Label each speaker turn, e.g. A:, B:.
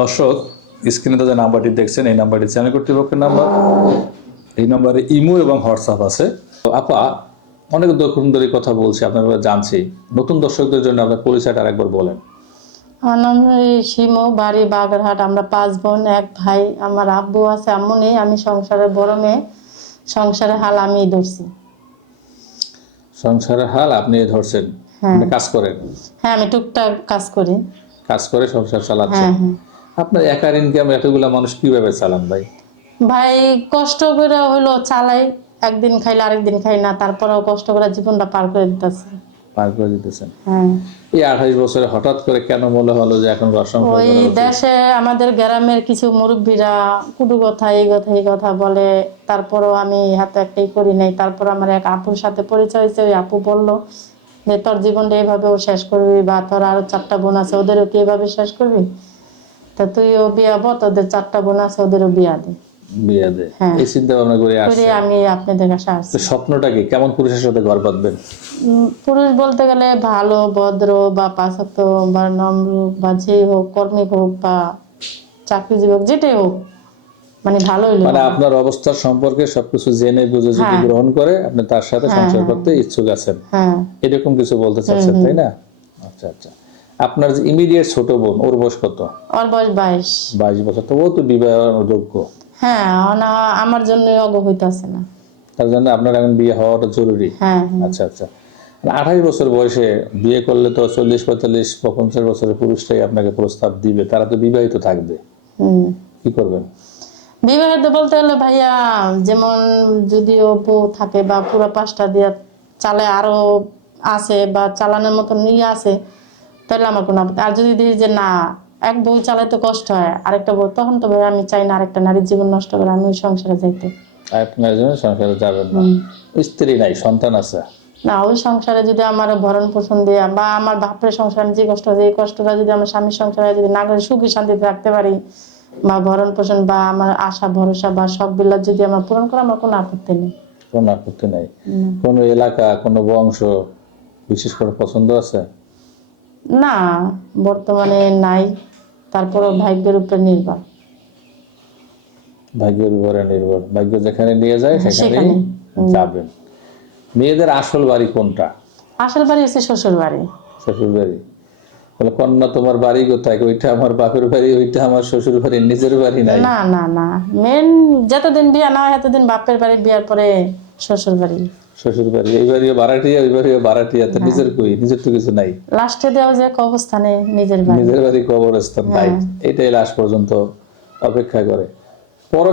A: দর্শক স্ক্রিনে তো যে নাম্বারটি দেখছেন এই নাম্বারটি চ্যানেল কর্তৃপক্ষের নাম্বার। এই নাম্বারে ইমো এবং হোয়াটসঅ্যাপ আছে। তো আপা অনেক দক্ষিণ ধরে কথা বলছি আপনার জানছি। নতুন দর্শকদের জন্য আপনার পরিচয়টা আরেকবার বলেন।
B: নাম শিমু বাড়ি বাগেরহাট। আমরা পাঁচ বোন এক ভাই আমার আব্বু আছে আম্মু নেই। আমি সংসারের বড় মেয়ে। সংসারের হাল আমি ধরছি।
A: সংসারের হাল আপনি ধরছেন?
B: হ্যাঁ।
A: আপনি কাজ করেন?
B: হ্যাঁ আমি টুকটাক কাজ করি।
A: কাজ করে সংসার চালাচ্ছেন?
B: হ্যাঁ হ্যাঁ।
A: আপনার একার ইনকাম এতগুলা মানুষ কীভাবে চালান ভাই?
B: ভাই কষ্ট করে হইল চালাই। একদিন খাইলে আরেকদিন খাই না তারপরেও কষ্ট করে জীবনটা পার করে দিতেছে।
A: পার করে দিতেছেন।
B: হ্যাঁ।
A: এই আঠাইশ বছরে হঠাৎ করে কেন মনে হলো যে এখন সংসার
B: ওই দেশে আমাদের গ্রামের কিছু মুরব্বীরা কুটু কথা এই কথা এই কথা বলে তারপরও আমি হাতে একটাই করি নাই তারপর আমার এক আপুর সাথে পরিচয় হয়েছে ওই আপু বলল যে তোর জীবনটা এইভাবেও শেষ করবি বা তোর আরও চারটা বোন আছে ওদেরও কি এভাবে শেষ করবি? তা তুইও বিয়া বল তোদের চারটা বোন আছে ওদেরও বিয়া দে।
A: বিয়ে দে।
B: হ্যাঁ।
A: এই চিন্তা ভাবনা করে আসছে।
B: আমি আপনাদের কাছে আসছি।
A: তো স্বপ্নটা কি? কেমন পুরুষের সাথে ঘর বাঁধবেন?
B: পুরুষ বলতে গেলে ভালো ভদ্র বা বা নম্র বা যেই হোক কর্মী হোক বা চাকরিজীবী হোক যেটাই হোক মানে ভালো হইল
A: মানে আপনার অবস্থা সম্পর্কে সবকিছু জেনে বুঝে যদি
B: হ্যাঁ।
A: গ্রহণ করে আপনি তার সাথে সংসার করতে ইচ্ছুক আছেন।
B: হ্যাঁ।
A: এরকম কিছু বলতে চাচ্ছেন তাই না? আচ্ছা আচ্ছা। আপনার যে ইমিডিয়েট ছোট বোন ওর বয়স কত?
B: ওর বয়স বাইশ।
A: বাইশ বছর তো ও তো বিবাহ যোগ্য
B: হ্যাঁ না আমার জন্য অগ হইতাছে না।
A: তার জন্য আপনার এখন বিয়ে হওয়াটা জরুরি?
B: হ্যাঁ হ্যাঁ।
A: আচ্ছা আচ্ছা। আঠাশ বছর বয়সে বিয়ে করলে তো চল্লিশ পঁয়তাল্লিশ বা পঞ্চাশ বছরের পুরুষটাই আপনাকে প্রস্তাব দিবে তারা তো বিবাহিত থাকবে।
B: হুম।
A: কি করবেন?
B: বিবাহিত বলতে হলে ভাইয়া যেমন যদিও বউ থাকে বা পুরো পাঁচটা দিয়ে চালে আরও আছে বা চালানোর মতো নিয়ে আছে তাহলে আমার কোনো আর যদি দেখি যে না এক বউ চালাইতে কষ্ট হয় আরেকটা বউ তখন তো ভাই আমি চাই না আরেকটা নারীর জীবন নষ্ট করে আমি ওই সংসারে যাইতে।
A: আপনার জন্য সংসারে যাবেন না। স্ত্রী নাই সন্তান আছে।
B: না ওই সংসারে যদি আমার ভরণ পোষণ দেয়া বা আমার বাপের সংসারে যে কষ্ট কষ্টটা যদি আমার স্বামীর সংসারে যদি না করে সুখী শান্তিতে রাখতে পারি বা ভরণ পোষণ বা আমার আশা ভরসা বা সব বিলাস যদি আমার পূরণ করে আমার কোনো আপত্তি নেই।
A: কোনো আপত্তি নাই। কোনো এলাকা কোনো বংশ বিশেষ করে পছন্দ আছে?
B: না বর্তমানে নাই। তারপরও ভাগ্যের উপরে নির্ভর।
A: ভাগ্যের উপরে নির্ভর। ভাগ্য যেখানে নিয়ে যায় সেখানেই
B: সেখানে।
A: যাবেন মেয়েদের আসল বাড়ি কোনটা?
B: আসল বাড়ি হচ্ছে শ্বশুর বাড়ি।
A: শ্বশুর বাড়ি। বলে কন্যা তোমার বাড়ি কোথায়? ওইটা আমার বাপের বাড়ি ওইটা আমার শ্বশুর বাড়ি নিজের বাড়ি নাই।
B: না না না। মেন যতদিন বিয়া না হয় এতদিন বাপের বাড়ি বিয়ার পরে শ্বশুর বাড়ি
A: শ্বশুর বাড়ি এই বাড়িও ভাড়াটিয়া ওই বাড়িও ভাড়াটিয়া তো নিজের কই নিজের তো কিছু নাই।
B: লাস্টে দেওয়া যে নিজের বাড়ি।
A: নিজের বাড়ি কবরস্থান নাই এটাই লাস্ট পর্যন্ত অপেক্ষা করে। পর